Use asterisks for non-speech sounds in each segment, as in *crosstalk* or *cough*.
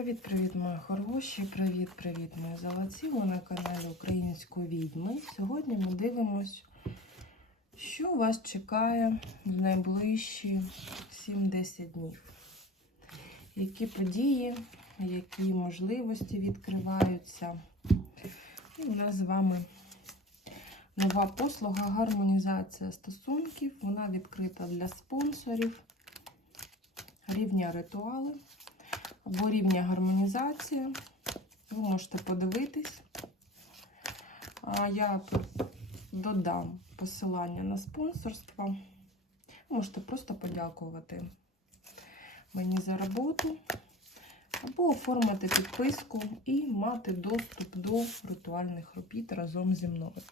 Привіт-привіт, мої хороші! Привіт-привіт, мої золоті! Ви на каналі Української відьми. Сьогодні ми дивимось, що вас чекає в найближчі 7-10 днів. Які події, які можливості відкриваються. І у нас з вами нова послуга гармонізація стосунків. Вона відкрита для спонсорів, рівня ритуали або рівня гармонізація. Ви можете подивитись. Я додам посилання на спонсорство. Можете просто подякувати мені за роботу, або оформити підписку і мати доступ до ритуальних робіт разом зі мною,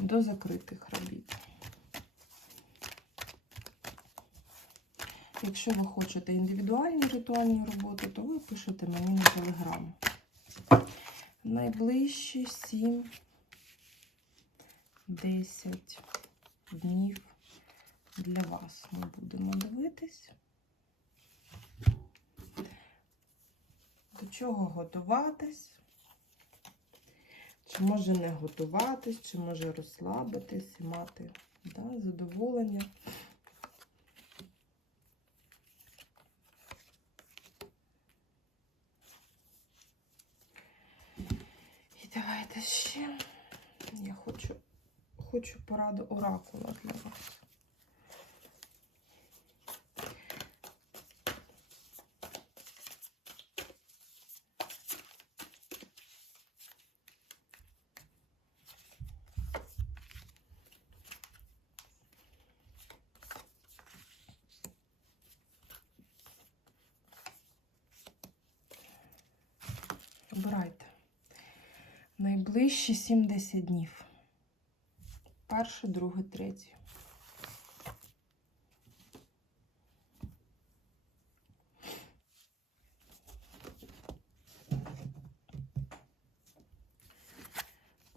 до закритих робіт. Якщо ви хочете індивідуальні ритуальні роботи, то ви пишете мені на телеграм. Найближчі 7-10 днів для вас ми будемо дивитись. До чого готуватись? Чи може не готуватись, чи може розслабитись і мати да, задоволення. І давайте ще. Я хочу, хочу пораду оракула для вас. Обирайте. Найближчі 70 днів. Перше, друге, третє.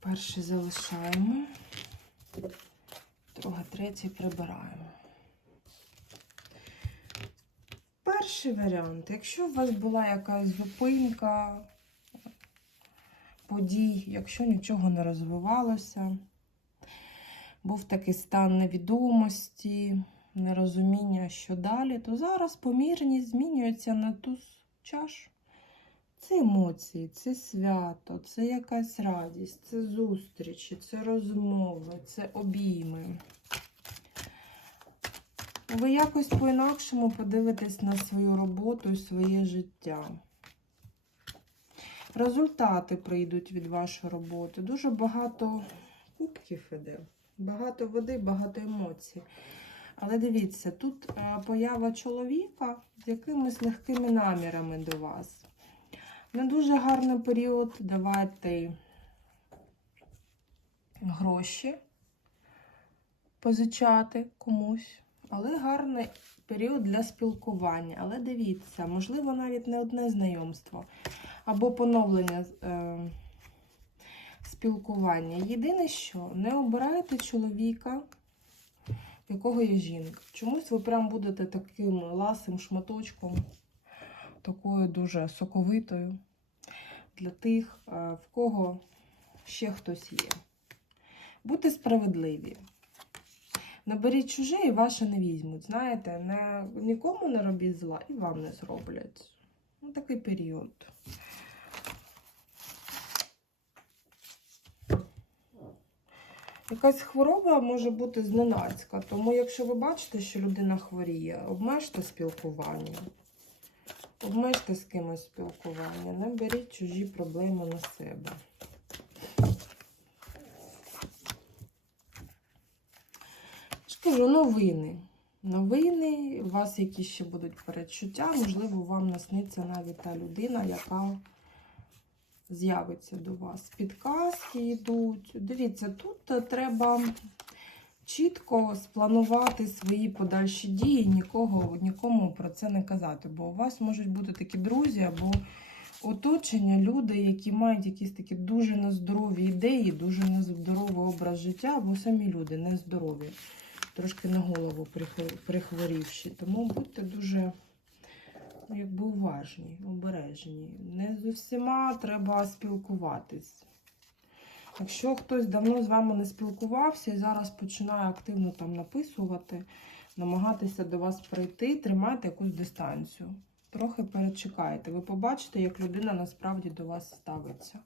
Перший залишаємо. Друге, третє прибираємо. Перший варіант. Якщо у вас була якась зупинка, подій, якщо нічого не розвивалося, був такий стан невідомості, нерозуміння, що далі, то зараз помірність змінюється на ту чашу. Це емоції, це свято, це якась радість, це зустрічі, це розмови, це обійми. Ви якось по-інакшому подивитесь на свою роботу і своє життя. Результати прийдуть від вашої роботи. Дуже багато кубків іде, багато води, багато емоцій. Але дивіться, тут е, поява чоловіка з якимись легкими намірами до вас. Не дуже гарний період давати гроші, позичати комусь. Але гарний період для спілкування. Але дивіться, можливо, навіть не одне знайомство або поновлення е, спілкування. Єдине, що не обирайте чоловіка, якого є жінка. Чомусь ви прям будете таким ласим шматочком, такою дуже соковитою для тих, е, в кого ще хтось є. Будьте справедливі. Наберіть чуже і ваше не візьмуть. Знаєте, не, нікому не робіть зла і вам не зроблять. Ну, такий період. Якась хвороба може бути зненацька, тому якщо ви бачите, що людина хворіє, обмежте спілкування. Обмежте з кимось спілкування, не беріть чужі проблеми на себе. ж кажу, новини. Новини, у вас якісь ще будуть передчуття, можливо, вам насниться навіть та людина, яка з'явиться до вас. Підказки йдуть. Дивіться, тут треба чітко спланувати свої подальші дії, нікого, нікому про це не казати. Бо у вас можуть бути такі друзі або оточення, люди, які мають якісь такі дуже нездорові ідеї, дуже нездоровий образ життя, або самі люди нездорові. Трошки на голову прихворівші. Тому будьте дуже якби уважні, обережні. Не з усіма треба спілкуватись. Якщо хтось давно з вами не спілкувався і зараз починає активно там написувати, намагатися до вас прийти, тримайте якусь дистанцію. Трохи перечекайте. Ви побачите, як людина насправді до вас ставиться.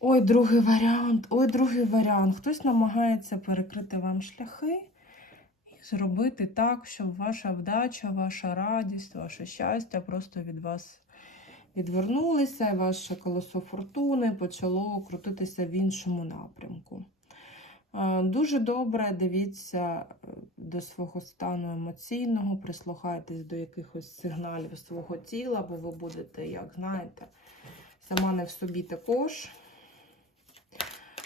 Ой, другий варіант, ой, другий варіант. Хтось намагається перекрити вам шляхи зробити так, щоб ваша вдача, ваша радість, ваше щастя просто від вас відвернулися, і ваше колесо фортуни почало крутитися в іншому напрямку. Дуже добре дивіться е, до свого стану емоційного, прислухайтесь до якихось сигналів свого тіла, бо ви будете, як знаєте, сама не в собі також.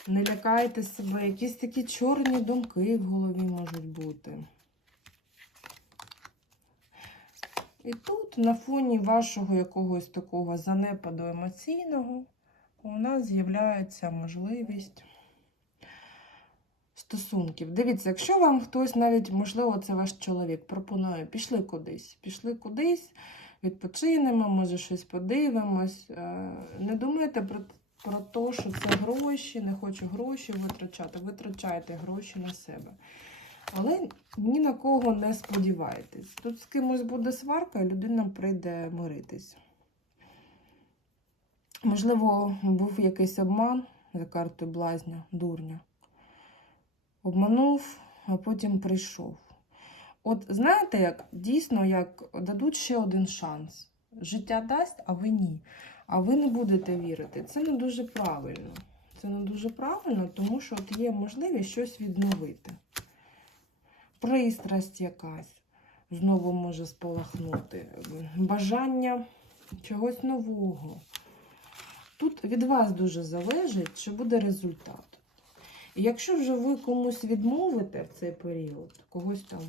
Не лякайте себе, якісь такі чорні думки в голові можуть бути. І тут на фоні вашого якогось такого занепаду емоційного у нас з'являється можливість стосунків. Дивіться, якщо вам хтось, навіть, можливо, це ваш чоловік, пропонує, пішли кудись, пішли кудись, відпочинемо, може щось подивимось. Е, Не думайте про, про те, що це гроші, не хочу гроші витрачати. Витрачайте гроші на себе. Але ні на кого не сподівайтесь. Тут з кимось буде сварка, і людина прийде миритись. Можливо, був якийсь обман за картою блазня, дурня. Обманув, а потім прийшов. От знаєте, як дійсно як дадуть ще один шанс. Життя дасть, а ви ні. А ви не будете вірити. Це не дуже правильно. Це не дуже правильно, тому що от є можливість щось відновити пристрасть якась знову може спалахнути, бажання чогось нового. Тут від вас дуже залежить, чи буде результат. І якщо вже ви комусь відмовите в цей період, когось там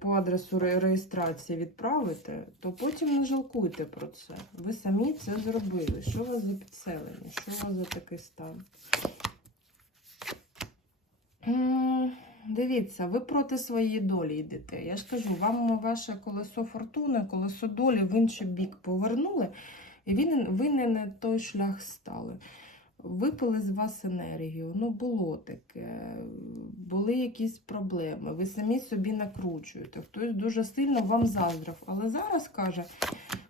по адресу реєстрації відправите, то потім не жалкуйте про це. Ви самі це зробили. Що у вас за підселення? Що у вас за такий стан? Дивіться, ви проти своєї долі йдете. Я ж кажу, вам ваше колесо фортуни, колесо долі в інший бік повернули, і ви ви не на той шлях стали. Випили з вас енергію. Ну, було таке, були якісь проблеми. Ви самі собі накручуєте. Хтось дуже сильно вам заздрив. Але зараз каже,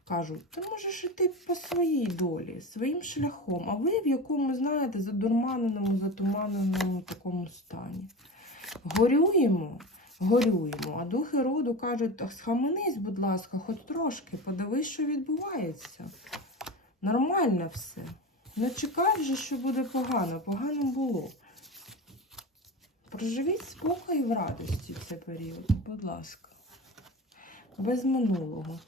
кажуть, ти можеш іти по своїй долі, своїм шляхом, а ви в якому, знаєте, задурманеному, затуманеному такому стані. Горюємо, горюємо, а духи роду кажуть, схаменись, будь ласка, хоч трошки, подивись, що відбувається. Нормально все. Не чекай вже, що буде погано, погано було. Проживіть спокій в радості в цей період, будь ласка. Без минулого.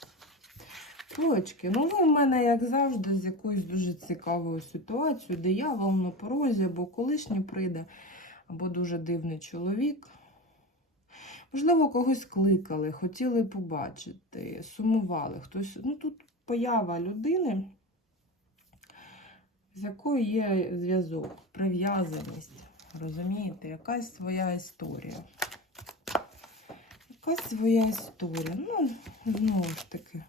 Троєчки, ну ви в мене, як завжди, з якоюсь дуже цікавою ситуацією, де я вам на порозі, або колишній прийде, або дуже дивний чоловік. Можливо, когось кликали, хотіли побачити, сумували. Хтось, ну тут поява людини, з якою є зв'язок, прив'язаність. Розумієте, якась своя історія. Якась своя історія. Ну, знову ж таки.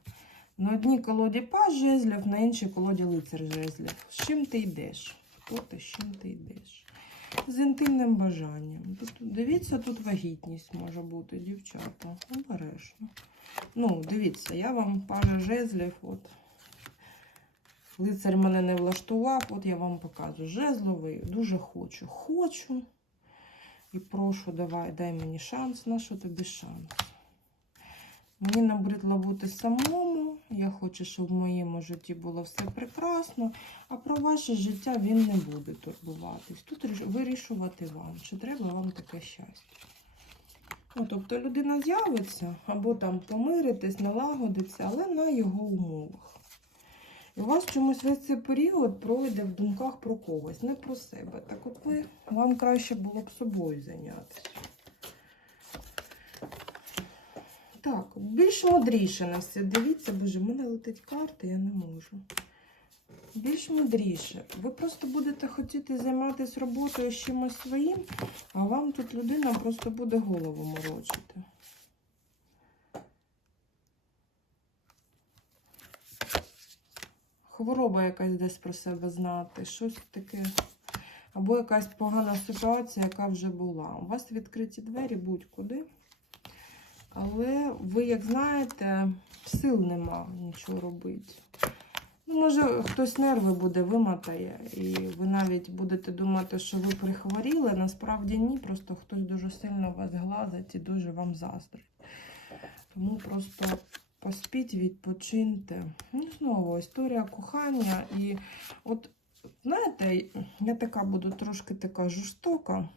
На одній колоді паж жезлів, на іншій колоді лицар жезлів. З чим ти йдеш? Хто ти, з чим ти йдеш? З інтимним бажанням. Тут, дивіться, тут вагітність може бути, дівчата. Обережно. Ну, дивіться, я вам пажа жезлів. От. Лицар мене не влаштував, от я вам показую. Жезловий, дуже хочу. Хочу. І прошу, давай, дай мені шанс. На що тобі шанс? Мені набридло бути самому. Я хочу, щоб в моєму житті було все прекрасно, а про ваше життя він не буде турбуватись. Тут вирішувати вам, чи треба вам таке щастя. Ну, тобто людина з'явиться або там помиритись, налагодиться, але на його умовах. І у вас чомусь весь цей період пройде в думках про когось, не про себе. Так от ви, вам краще було б собою зайнятися. Так, більш мудріше на все. Дивіться, боже, в мене летить карта, я не можу. Більш мудріше. Ви просто будете хотіти займатися роботою з чимось своїм, а вам тут людина просто буде голову морочити. Хвороба якась десь про себе знати, щось таке. Або якась погана ситуація, яка вже була. У вас відкриті двері будь-куди. Але ви, як знаєте, сил нема нічого робити. Ну, може, хтось нерви буде вимотає, і ви навіть будете думати, що ви прихворіли. Насправді ні, просто хтось дуже сильно вас глазить і дуже вам заздрить. Тому просто поспіть, відпочиньте. Ну, знову історія кохання. І от, знаєте, я така буду трошки така жорстока.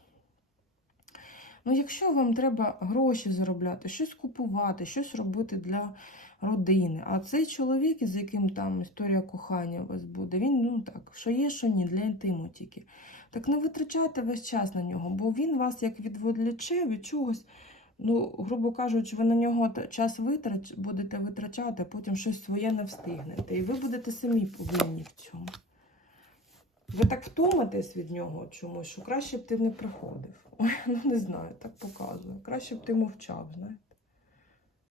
Ну, якщо вам треба гроші заробляти, щось купувати, щось робити для родини, а цей чоловік, із яким там історія кохання у вас буде, він ну так, що є, що ні, для інтиму тільки. Так не витрачайте весь час на нього, бо він вас як відволіче від чогось. Ну, грубо кажучи, ви на нього час витрач, будете витрачати, а потім щось своє не встигнете. І ви будете самі повинні в цьому. Ви так втомитесь від нього чомусь, що краще б ти не приходив. Ой, *laughs* ну не знаю, так показує. Краще б ти мовчав, знаєте.